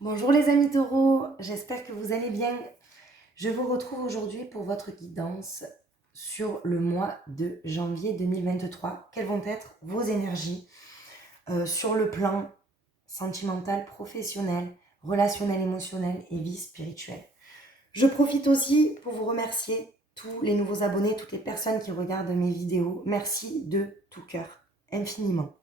Bonjour les amis taureaux, j'espère que vous allez bien. Je vous retrouve aujourd'hui pour votre guidance sur le mois de janvier 2023. Quelles vont être vos énergies sur le plan sentimental, professionnel, relationnel, émotionnel et vie spirituelle. Je profite aussi pour vous remercier tous les nouveaux abonnés, toutes les personnes qui regardent mes vidéos. Merci de tout cœur, infiniment.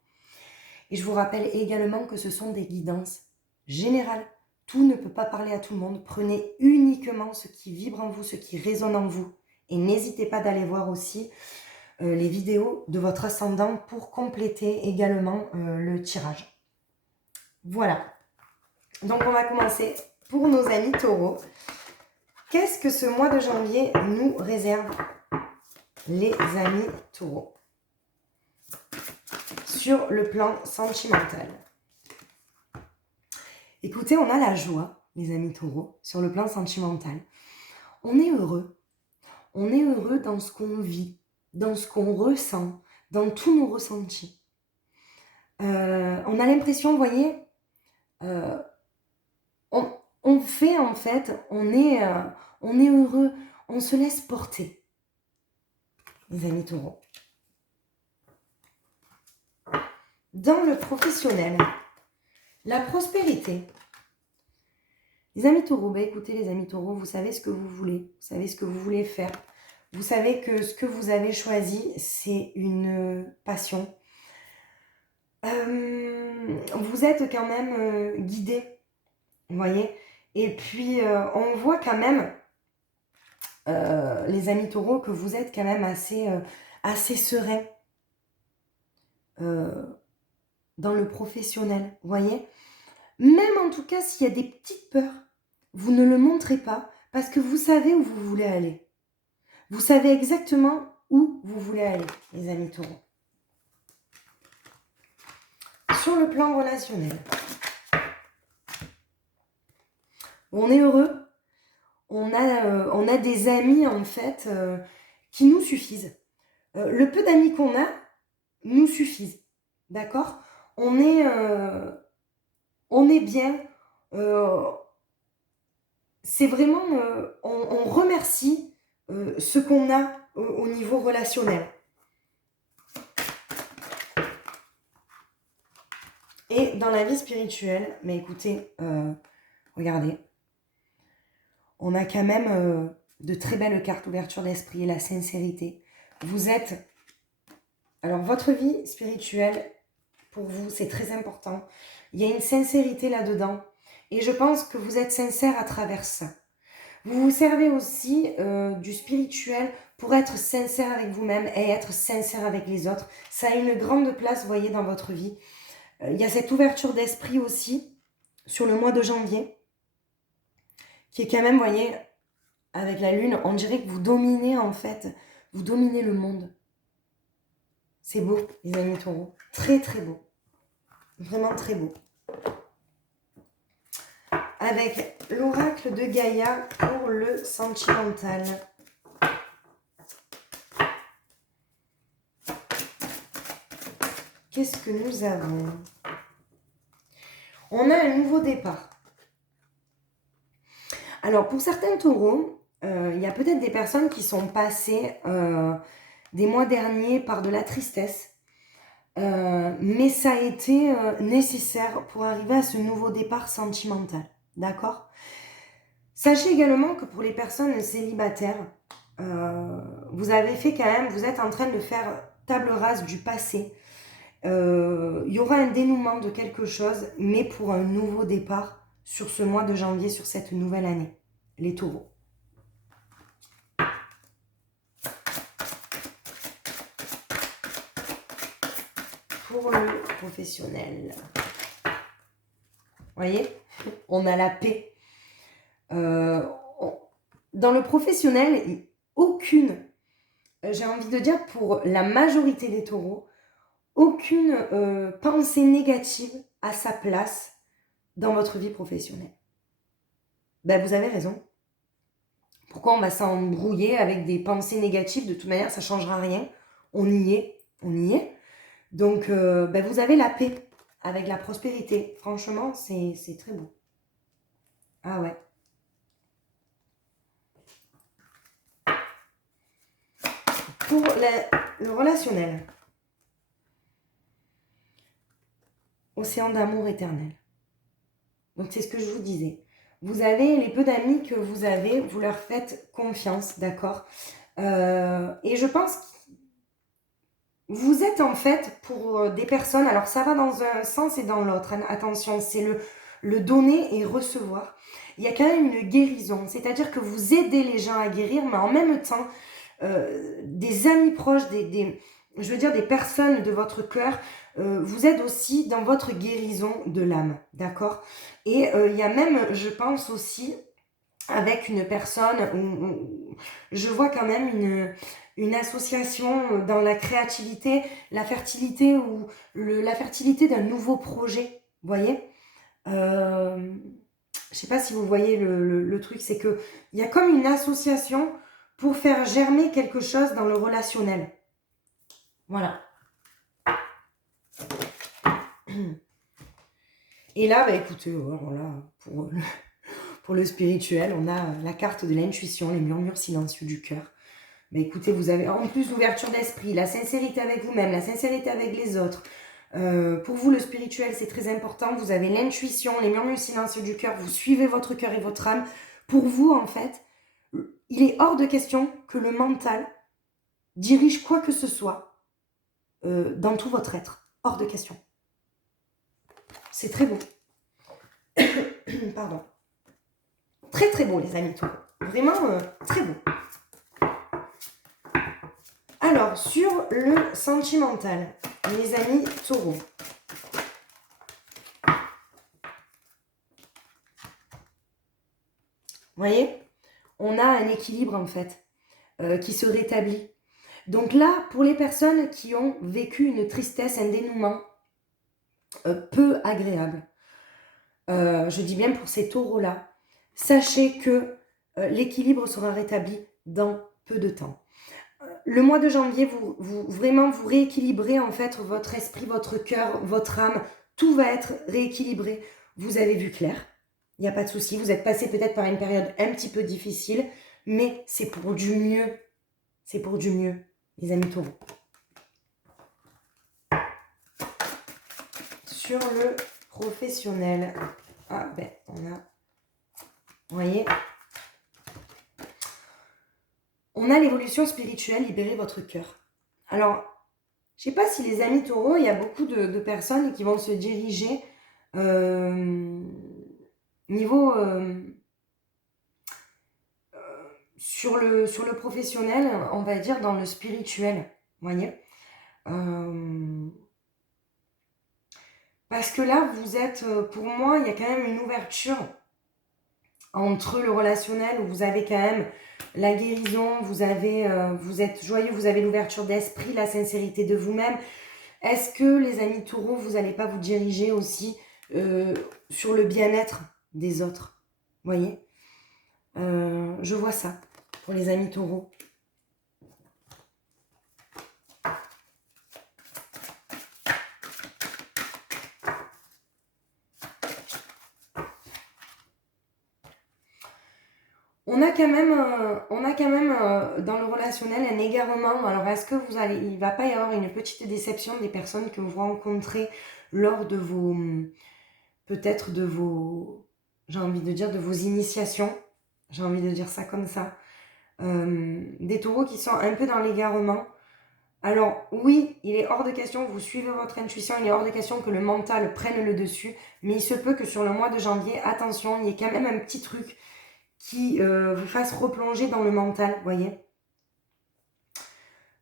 Et je vous rappelle également que ce sont des guidances générales. Tout ne peut pas parler à tout le monde. Prenez uniquement ce qui vibre en vous, ce qui résonne en vous. Et n'hésitez pas d'aller voir aussi les vidéos de votre ascendant pour compléter également le tirage. Voilà. Donc on va commencer pour nos amis taureaux. Qu'est-ce que ce mois de janvier nous réserve, les amis taureaux, sur le plan sentimental? Écoutez, on a la joie, les amis taureaux, sur le plan sentimental. On est heureux. On est heureux dans ce qu'on vit, dans ce qu'on ressent, dans tous nos ressentis. On a l'impression, vous voyez, on fait en fait, on est heureux, on se laisse porter, les amis taureaux. Dans le professionnel, la prospérité. Les amis taureaux, écoutez les amis taureaux, vous savez ce que vous voulez, vous savez ce que vous voulez faire. Vous savez que ce que vous avez choisi, c'est une passion. Vous êtes quand même guidé, vous voyez. Et puis, on voit quand même, les amis taureaux, que vous êtes quand même assez serein dans le professionnel, vous voyez. Même en tout cas, s'il y a des petites peurs, vous ne le montrez pas parce que vous savez où vous voulez aller. Vous savez exactement où vous voulez aller, les amis taureaux. Sur le plan relationnel, on est heureux, on a des amis en fait qui nous suffisent. Le peu d'amis qu'on a nous suffisent, d'accord ? On est bien, c'est vraiment, on remercie ce qu'on a au niveau relationnel. Et dans la vie spirituelle, mais écoutez, regardez, on a quand même de très belles cartes, ouverture d'esprit et la sincérité. Vous êtes... Alors, votre vie spirituelle, pour vous, c'est très important. Il y a une sincérité là-dedans. Et je pense que vous êtes sincère à travers ça. Vous vous servez aussi du spirituel pour être sincère avec vous-même et être sincère avec les autres. Ça a une grande place, vous voyez, dans votre vie. Il y a cette ouverture d'esprit aussi sur le mois de janvier qui est quand même, vous voyez, avec la lune, on dirait que vous dominez en fait, vous dominez le monde. C'est beau, les amis taureaux. Très très beau. Vraiment très beau. Avec l'oracle de Gaïa pour le sentimental. Qu'est-ce que nous avons? On a un nouveau départ. Alors, pour certains taureaux, il y a peut-être des personnes qui sont passées des mois derniers par de la tristesse. Mais ça a été nécessaire pour arriver à ce nouveau départ sentimental. D'accord? Sachez également que pour les personnes célibataires, vous avez fait quand même, vous êtes en train de faire table rase du passé. Il y aura un dénouement de quelque chose, mais pour un nouveau départ sur ce mois de janvier, sur cette nouvelle année, les taureaux. Pour le professionnel, vous voyez, on a la paix. Dans le professionnel, aucune, j'ai envie de dire pour la majorité des taureaux, aucune pensée négative à sa place dans votre vie professionnelle. Ben, vous avez raison. Pourquoi on va s'embrouiller avec des pensées négatives? De toute manière, ça ne changera rien. On y est, on y est. Donc, ben, vous avez la paix avec la prospérité. Franchement, c'est très beau. Ah ouais. Pour le relationnel. Océan d'amour éternel. Donc c'est ce que je vous disais. Vous avez les peu d'amis que vous avez, vous leur faites confiance, d'accord. Et je pense que vous êtes en fait pour des personnes, alors ça va dans un sens et dans l'autre, attention, c'est le donner et recevoir. Il y a quand même une guérison, c'est-à-dire que vous aidez les gens à guérir, mais en même temps, des amis proches, je veux dire des personnes de votre cœur, vous êtes aussi dans votre guérison de l'âme, d'accord. Et il y a même, je pense aussi, avec une personne où je vois quand même une association dans la créativité, la fertilité ou la fertilité d'un nouveau projet, vous voyez. Je sais pas si vous voyez le truc, c'est que il y a comme une association pour faire germer quelque chose dans le relationnel. Voilà. Et là, bah écoutez, voilà, pour le spirituel, on a la carte de l'intuition, les murmures silencieux du cœur. Bah écoutez, vous avez en plus l'ouverture d'esprit, la sincérité avec vous-même, la sincérité avec les autres. Pour vous, le spirituel, c'est très important. Vous avez l'intuition, les murmures silencieux du cœur, vous suivez votre cœur et votre âme. Pour vous, en fait, il est hors de question que le mental dirige quoi que ce soit dans tout votre être. Hors de question. C'est très beau. Pardon. Très très beau, les amis taureaux. Vraiment très beau. Alors, sur le sentimental, les amis taureaux. Vous voyez, on a un équilibre en fait qui se rétablit. Donc là, pour les personnes qui ont vécu une tristesse, un dénouement peu agréable, je dis bien pour ces taureaux-là, sachez que l'équilibre sera rétabli dans peu de temps. Le mois de janvier, vraiment vous rééquilibrez en fait votre esprit, votre cœur, votre âme. Tout va être rééquilibré. Vous avez vu clair. Il n'y a pas de souci. Vous êtes passé peut-être par une période un petit peu difficile, mais c'est pour du mieux. C'est pour du mieux, les amis taureaux. Sur le professionnel, ah ben on a, vous voyez, on a l'évolution spirituelle, libérer votre cœur. Alors, je ne sais pas si les amis taureaux, il y a beaucoup de personnes qui vont se diriger niveau sur le professionnel, on va dire dans le spirituel, vous voyez. Parce que là, vous êtes, pour moi, il y a quand même une ouverture entre le relationnel où vous avez quand même la guérison, vous êtes joyeux, vous avez l'ouverture d'esprit, la sincérité de vous-même. Est-ce que les amis taureaux, vous n'allez pas vous diriger aussi sur le bien-être des autres? Vous voyez, je vois ça pour les amis taureaux. On a quand même dans le relationnel un égarement. Alors, est-ce que il ne va pas y avoir une petite déception des personnes que vous rencontrez lors de vos, peut-être de vos, j'ai envie de dire, de vos initiations. J'ai envie de dire ça comme ça. Des taureaux qui sont un peu dans l'égarement. Alors, oui, il est hors de question que vous suivez votre intuition, il est hors de question que le mental prenne le dessus, mais il se peut que sur le mois de janvier, attention, il y ait quand même un petit truc qui vous fasse replonger dans le mental, vous voyez.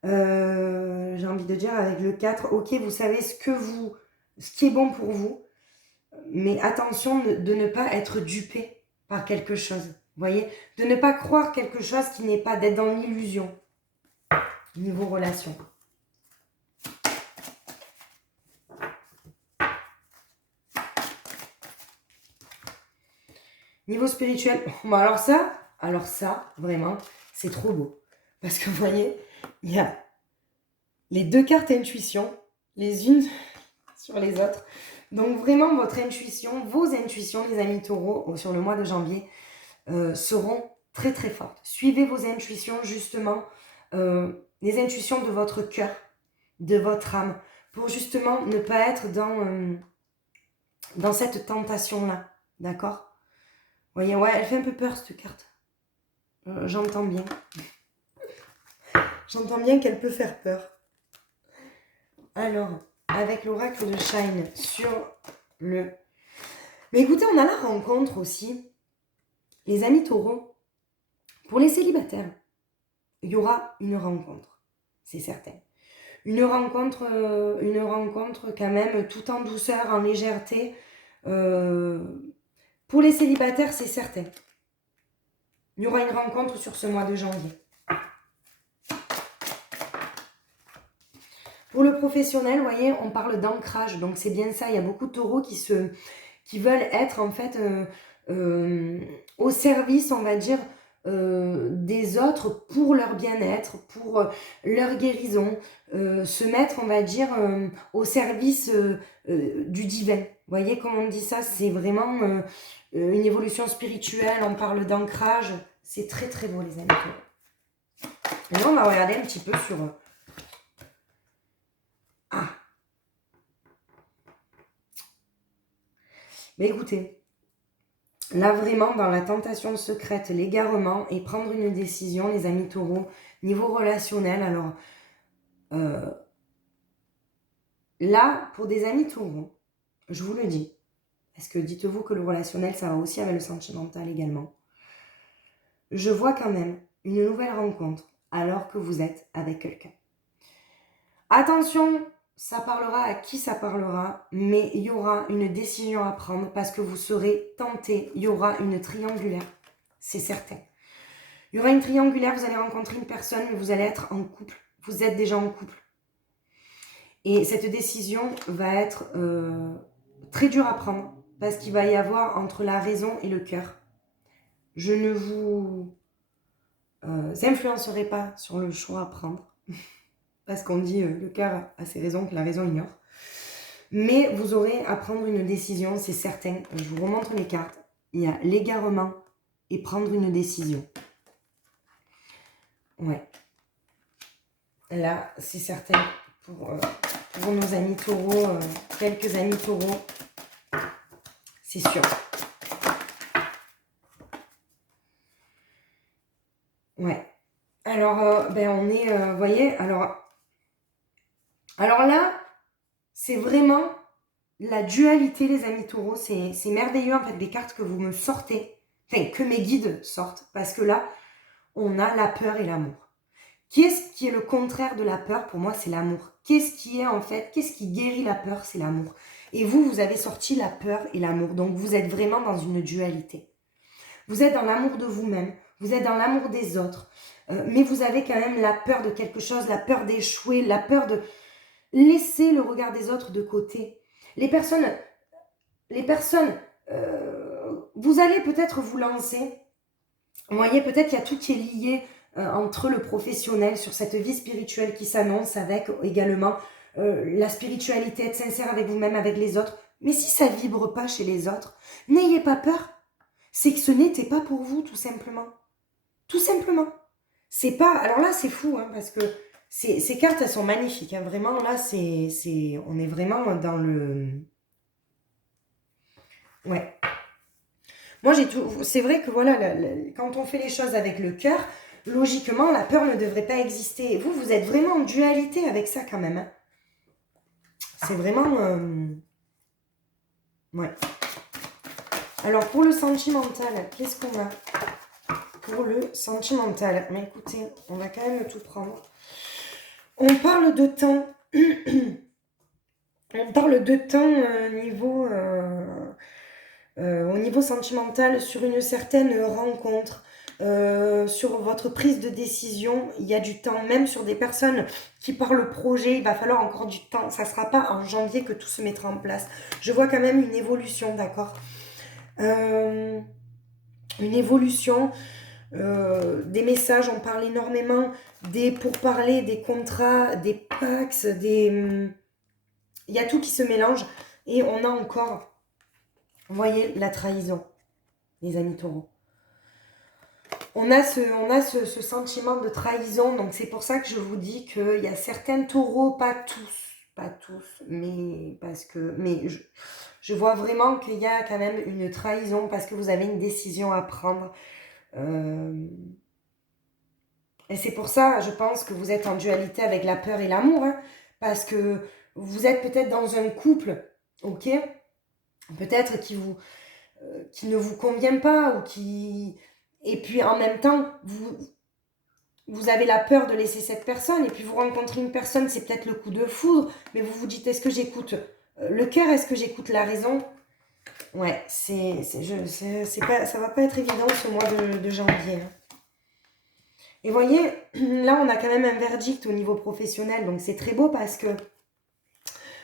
J'ai envie de dire avec le 4, ok, vous savez ce qui est bon pour vous, mais attention de ne pas être dupé par quelque chose, vous voyez. De ne pas croire quelque chose qui n'est pas, d'être dans l'illusion, niveau relation. Niveau spirituel, bon alors ça, vraiment, c'est trop beau. Parce que vous voyez, il y a les deux cartes intuition, les unes sur les autres. Donc vraiment, votre intuition, vos intuitions, les amis taureaux, sur le mois de janvier, seront très très fortes. Suivez vos intuitions, justement, les intuitions de votre cœur, de votre âme, pour justement ne pas être dans cette tentation-là, d'accord? Vous voyez, ouais, elle fait un peu peur, cette carte. J'entends bien. J'entends bien qu'elle peut faire peur. Alors, avec l'oracle de Shine sur le... Mais écoutez, on a la rencontre aussi, les amis taureaux. Pour les célibataires, il y aura une rencontre, c'est certain. Une rencontre quand même, tout en douceur, en légèreté. Pour les célibataires, c'est certain. Il y aura une rencontre sur ce mois de janvier. Pour le professionnel, vous voyez, on parle d'ancrage, donc c'est bien ça. Il y a beaucoup de taureaux qui veulent être en fait au service, on va dire, des autres pour leur bien-être, pour leur guérison, se mettre, on va dire, au service du divin. Vous voyez comment on dit ça? C'est vraiment une évolution spirituelle, on parle d'ancrage. C'est très très beau, les amis. Maintenant, on va regarder un petit peu sur... Ah. Mais écoutez, là vraiment dans la tentation secrète, l'égarement et prendre une décision, les amis taureaux, niveau relationnel, alors là, pour des amis taureaux, je vous le dis, parce que dites-vous que le relationnel, ça va aussi avec le sentimental également. Je vois quand même une nouvelle rencontre alors que vous êtes avec quelqu'un. Attention, ça parlera à qui ça parlera, mais il y aura une décision à prendre parce que vous serez tenté. Il y aura une triangulaire, c'est certain. Il y aura une triangulaire, vous allez rencontrer une personne, mais vous allez être en couple. Vous êtes déjà en couple. Et cette décision va être très dure à prendre parce qu'il va y avoir entre la raison et le cœur. Je ne vous influencerai pas sur le choix à prendre parce qu'on dit le cœur a ses raisons que la raison ignore. Mais vous aurez à prendre une décision, c'est certain. Je vous remontre les cartes. Il y a l'égarement et prendre une décision. Ouais. Là, c'est certain pour nos amis taureaux, quelques amis taureaux, c'est sûr. Ouais. Alors, on est, vous voyez, alors là, c'est vraiment la dualité, les amis taureaux. C'est merveilleux, en fait, des cartes que vous me sortez, enfin, que mes guides sortent, parce que là, on a la peur et l'amour. Qu'est-ce qui est le contraire de la peur? Pour moi, c'est l'amour. Qu'est-ce qui est, en fait, qu'est-ce qui guérit la peur? C'est l'amour. Et vous avez sorti la peur et l'amour. Donc, vous êtes vraiment dans une dualité. Vous êtes dans l'amour de vous-même, vous êtes dans l'amour des autres, mais vous avez quand même la peur de quelque chose, la peur d'échouer, la peur de laisser le regard des autres de côté. Les personnes, vous allez peut-être vous lancer. Vous voyez, peut-être qu'il y a tout qui est lié entre le professionnel sur cette vie spirituelle qui s'annonce avec également la spiritualité, être sincère avec vous-même, avec les autres. Mais si ça ne vibre pas chez les autres, n'ayez pas peur. C'est que ce n'était pas pour vous, tout simplement. Tout simplement. C'est pas... Alors là, c'est fou, hein, parce que ces cartes, elles sont magnifiques. Hein. Vraiment, là, on est vraiment dans le... Ouais. Moi, j'ai tout... C'est vrai que, voilà, quand on fait les choses avec le cœur, logiquement, la peur ne devrait pas exister. Vous êtes vraiment en dualité avec ça, quand même. Hein. C'est vraiment... Ouais. Alors, pour le sentimental, qu'est-ce qu'on a? Pour le sentimental, mais écoutez, on va quand même tout prendre. On parle de temps. On parle de temps au niveau sentimental sur une certaine rencontre, sur votre prise de décision. Il y a du temps, même sur des personnes qui par le projet, il va falloir encore du temps. Ça ne sera pas en janvier que tout se mettra en place. Je vois quand même une évolution, d'accord? Une évolution. Des messages, on parle énormément des pourparlers, des contrats, des pax, il y a tout qui se mélange. Et on a encore, vous voyez, la trahison, les amis taureaux. On a ce sentiment de trahison, donc c'est pour ça que je vous dis qu'il y a certains taureaux, pas tous, mais je vois vraiment qu'il y a quand même une trahison parce que vous avez une décision à prendre. Et c'est pour ça, je pense que vous êtes en dualité avec la peur et l'amour, hein, parce que vous êtes peut-être dans un couple, ok, peut-être qui ne vous convient pas, ou qui... Et puis en même temps, vous avez la peur de laisser cette personne, et puis vous rencontrez une personne, c'est peut-être le coup de foudre, mais vous vous dites, est-ce que j'écoute le cœur, est-ce que j'écoute la raison? Ouais, ça va pas être évident ce mois de janvier. Hein. Et voyez, là on a quand même un verdict au niveau professionnel, donc c'est très beau parce que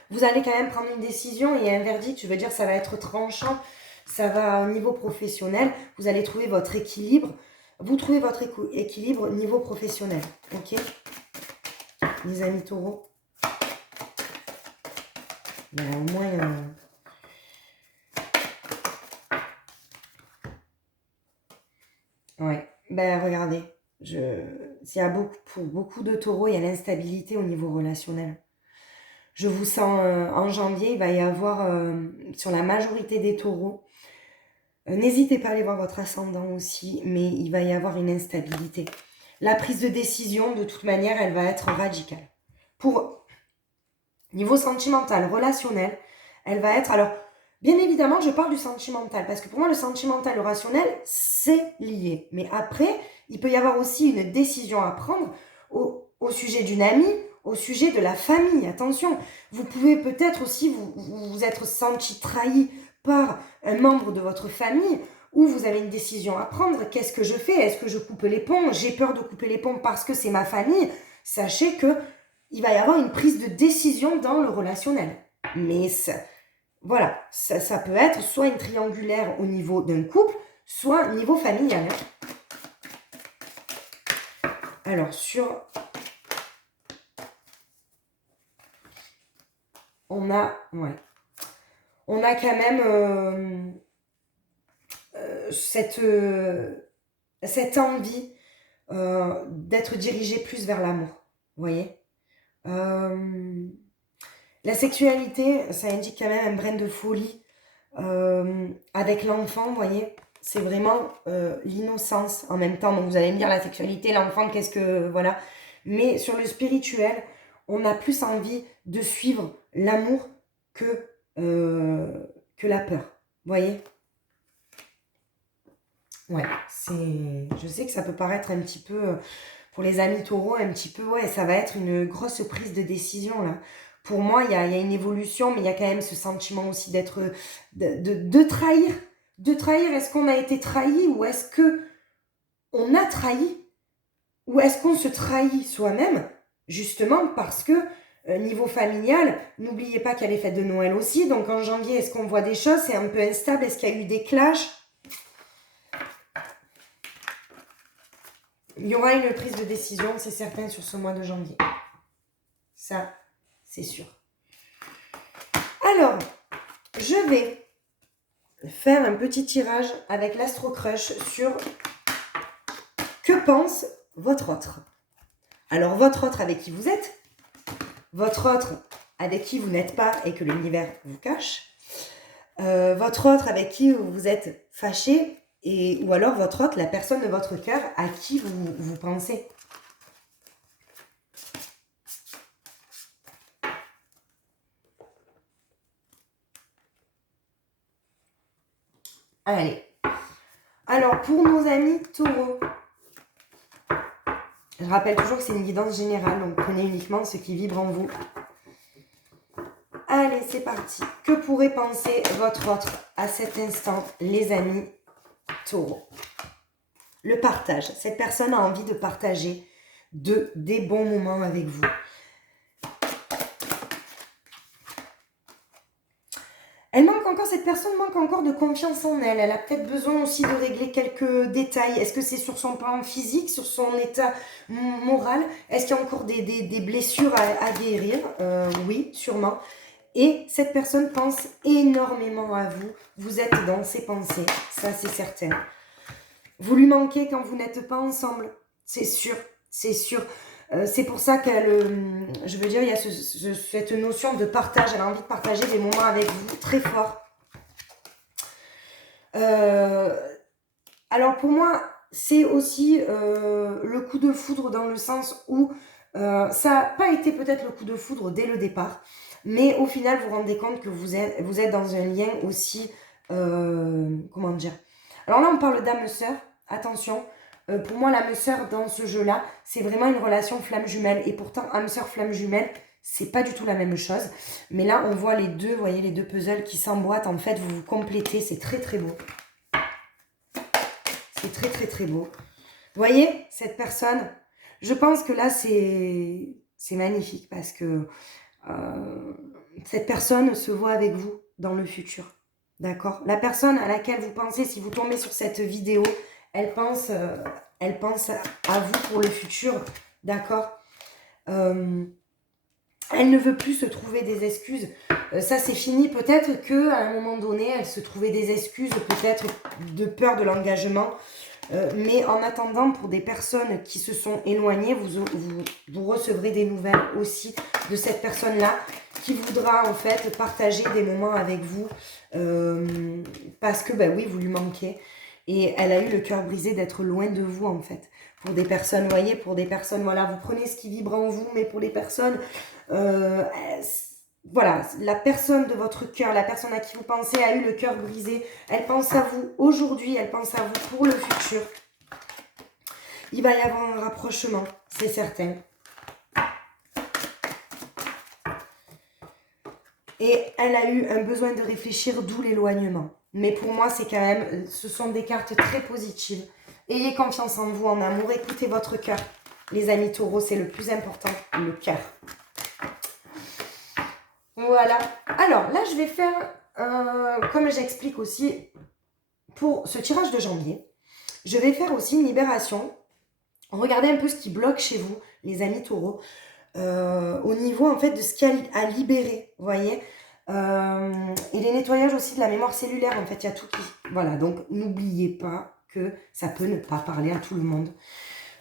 vous allez quand même prendre une décision et un verdict, je veux dire, ça va être tranchant, ça va au niveau professionnel, vous allez trouver votre équilibre, vous trouvez votre équilibre au niveau professionnel, ok, les amis taureaux. Il y a au moins... Ouais, ben regardez, pour beaucoup de taureaux, il y a l'instabilité au niveau relationnel. Je vous sens en janvier, il va y avoir sur la majorité des taureaux, n'hésitez pas à aller voir votre ascendant aussi, mais il va y avoir une instabilité. La prise de décision, de toute manière, elle va être radicale. Pour niveau sentimental, relationnel, elle va être... Alors, bien évidemment, je parle du sentimental, parce que pour moi, le sentimental et le rationnel, c'est lié. Mais après, il peut y avoir aussi une décision à prendre au sujet d'une amie, au sujet de la famille. Attention, vous pouvez peut-être aussi vous être senti trahi par un membre de votre famille, ou vous avez une décision à prendre. Qu'est-ce que je fais? Est-ce que je coupe les ponts? J'ai peur de couper les ponts parce que c'est ma famille. Sachez que il va y avoir une prise de décision dans le relationnel. Mais voilà, ça peut être soit une triangulaire au niveau d'un couple, soit au niveau familial. Alors, on a quand même cette envie d'être dirigé plus vers l'amour. Vous voyez, la sexualité, ça indique quand même un brin de folie avec l'enfant, vous voyez. C'est vraiment l'innocence en même temps. Donc vous allez me dire la sexualité, l'enfant, qu'est-ce que... Voilà. Mais sur le spirituel, on a plus envie de suivre l'amour que la peur. Vous voyez? Ouais, je sais que ça peut paraître un petit peu, pour les amis taureaux, un petit peu, ouais, ça va être une grosse prise de décision, là. Pour moi, il y a une évolution, mais il y a quand même ce sentiment aussi de trahir. De trahir, est-ce qu'on a été trahi ou est-ce que on a trahi? Ou est-ce qu'on se trahit soi-même, justement parce que, niveau familial, n'oubliez pas qu'il y a les fêtes de Noël aussi, donc en janvier, est-ce qu'on voit des choses? C'est un peu instable, est-ce qu'il y a eu des clashs? Il y aura une prise de décision, c'est certain, sur ce mois de janvier. Ça, c'est sûr. Alors, je vais faire un petit tirage avec l'Astro Crush sur que pense votre autre. Alors, votre autre avec qui vous êtes, votre autre avec qui vous n'êtes pas et que l'univers vous cache, votre autre avec qui vous êtes fâché, ou alors votre autre, la personne de votre cœur à qui vous pensez. Allez. Alors, pour nos amis taureaux, je rappelle toujours que c'est une guidance générale, donc prenez uniquement ce qui vibre en vous. Allez, c'est parti. Que pourrait penser votre autre à cet instant, les amis taureaux? Le partage. Cette personne a envie de partager des bons moments avec vous. Cette personne manque encore de confiance en elle. Elle a peut-être besoin aussi de régler quelques détails. Est-ce que c'est sur son plan physique, sur son état moral? Est-ce qu'il y a encore des blessures à guérir? Oui, sûrement. Et cette personne pense énormément à vous. Vous êtes dans ses pensées, ça c'est certain. Vous lui manquez quand vous n'êtes pas ensemble, c'est sûr, c'est sûr. C'est pour ça je veux dire, il y a cette notion de partage. Elle a envie de partager des moments avec vous très forts. Alors pour moi, c'est aussi le coup de foudre dans le sens où ça n'a pas été peut-être le coup de foudre dès le départ, mais au final, vous vous rendez compte que vous êtes dans un lien aussi, comment dire. Alors là, on parle d'âme-sœur, attention. Pour moi, l'âme-sœur dans ce jeu-là, c'est vraiment une relation flamme jumelle. Et pourtant, âme-sœur, flamme jumelle, c'est pas du tout la même chose. Mais là, on voit les deux, vous voyez, les deux puzzles qui s'emboîtent. En fait, vous vous complétez, c'est très très beau. C'est très très très beau. Vous voyez, cette personne, je pense que là, c'est magnifique parce que cette personne se voit avec vous dans le futur. D'accord? La personne à laquelle vous pensez, si vous tombez sur cette vidéo, elle pense à vous pour le futur. D'accord? Elle ne veut plus se trouver des excuses. Ça, c'est fini. Peut-être qu'à un moment donné, elle se trouvait des excuses, peut-être de peur de l'engagement. Mais en attendant, pour des personnes qui se sont éloignées, vous recevrez des nouvelles aussi de cette personne-là qui voudra en fait partager des moments avec vous parce que, oui, vous lui manquez. Et elle a eu le cœur brisé d'être loin de vous en fait. Pour des personnes, vous voyez, pour des personnes, voilà, vous prenez ce qui vibre en vous, mais pour les personnes, voilà, la personne de votre cœur, la personne à qui vous pensez a eu le cœur brisé. Elle pense à vous aujourd'hui, elle pense à vous pour le futur. Il va y avoir un rapprochement, c'est certain. Et elle a eu un besoin de réfléchir, d'où l'éloignement. Mais pour moi, c'est quand même, ce sont des cartes très positives. Ayez confiance en vous, en amour, écoutez votre cœur. Les amis taureaux, c'est le plus important, le cœur. Voilà. Alors, là, je vais faire, comme j'explique aussi, pour ce tirage de janvier, je vais faire aussi une libération. Regardez un peu ce qui bloque chez vous, les amis taureaux, au niveau, en fait, de ce qu'il y a à libérer, vous voyez. Et les nettoyages aussi de la mémoire cellulaire, en fait, il y a tout qui... Voilà, donc n'oubliez pas que ça peut ne pas parler à tout le monde.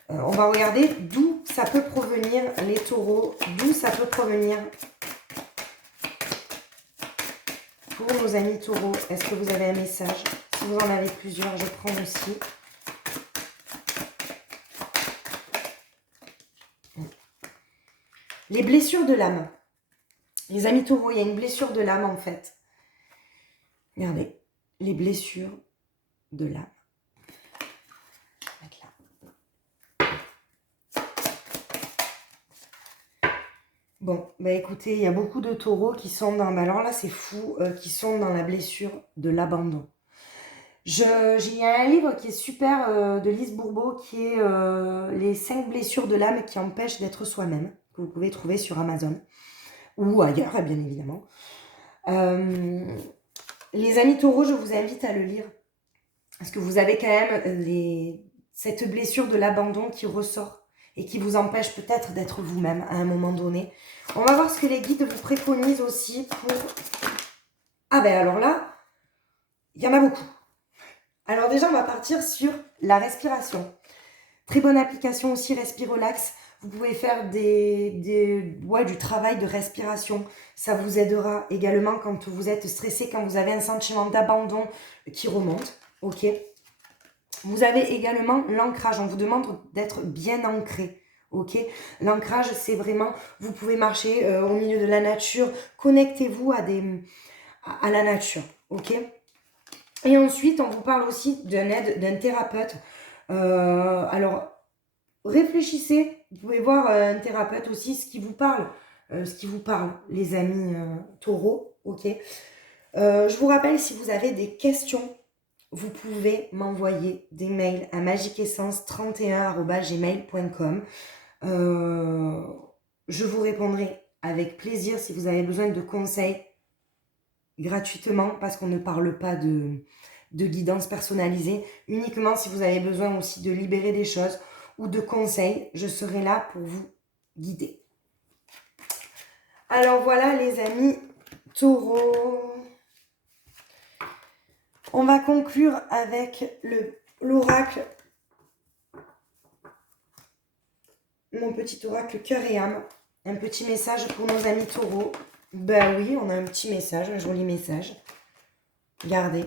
On va regarder d'où ça peut provenir, les taureaux, d'où ça peut provenir pour nos amis taureaux. Est-ce que vous avez un message? Si vous en avez plusieurs, je prends aussi. Les blessures de l'âme. Les amis taureaux, il y a une blessure de l'âme en fait. Regardez, les blessures de l'âme. Bon, écoutez, il y a beaucoup de taureaux qui sont dans... alors là, c'est fou, qui sont dans la blessure de l'abandon. Il y a un livre qui est super de Lise Bourbeau qui est Les 5 blessures de l'âme qui empêchent d'être soi-même, que vous pouvez trouver sur Amazon ou ailleurs, bien évidemment. Les amis taureaux, je vous invite à le lire parce que vous avez quand même cette blessure de l'abandon qui ressort et qui vous empêche peut-être d'être vous-même à un moment donné. On va voir ce que les guides vous préconisent aussi pour... Ah alors là, il y en a beaucoup. Alors déjà, on va partir sur la respiration. Très bonne application aussi, Respirelax. Vous pouvez faire du travail de respiration. Ça vous aidera également quand vous êtes stressé, quand vous avez un sentiment d'abandon qui remonte. Ok. Vous avez également l'ancrage. On vous demande d'être bien ancré. Ok. L'ancrage, c'est vraiment, vous pouvez marcher au milieu de la nature. Connectez-vous à la nature. Ok. Et ensuite, on vous parle aussi d'un thérapeute. Alors, réfléchissez. Vous pouvez voir un thérapeute aussi, ce qui vous parle, les amis taureaux. Ok. Je vous rappelle, si vous avez des questions, vous pouvez m'envoyer des mails à magiqueessence31@gmail.com. Je vous répondrai avec plaisir si vous avez besoin de conseils gratuitement, parce qu'on ne parle pas de guidance personnalisée, uniquement si vous avez besoin aussi de libérer des choses ou de conseils, je serai là pour vous guider. Alors voilà les amis Taureau. On va conclure avec l'oracle, mon petit oracle cœur et âme. Un petit message pour nos amis taureaux. Ben oui, on a un petit message, un joli message. Regardez.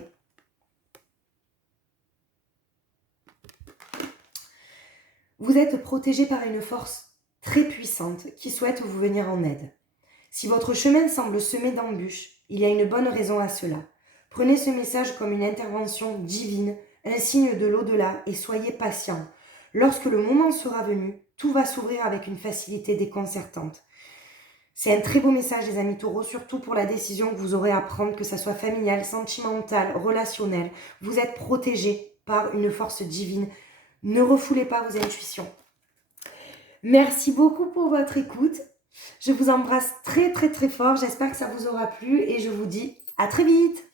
Vous êtes protégé par une force très puissante qui souhaite vous venir en aide. Si votre chemin semble semé d'embûches, il y a une bonne raison à cela. Prenez ce message comme une intervention divine, un signe de l'au-delà et soyez patient. Lorsque le moment sera venu, tout va s'ouvrir avec une facilité déconcertante. C'est un très beau message, les amis taureaux, surtout pour la décision que vous aurez à prendre, que ça soit familial, sentimental, relationnel. Vous êtes protégé par une force divine. Ne refoulez pas vos intuitions. Merci beaucoup pour votre écoute. Je vous embrasse très très très fort. J'espère que ça vous aura plu et je vous dis à très vite.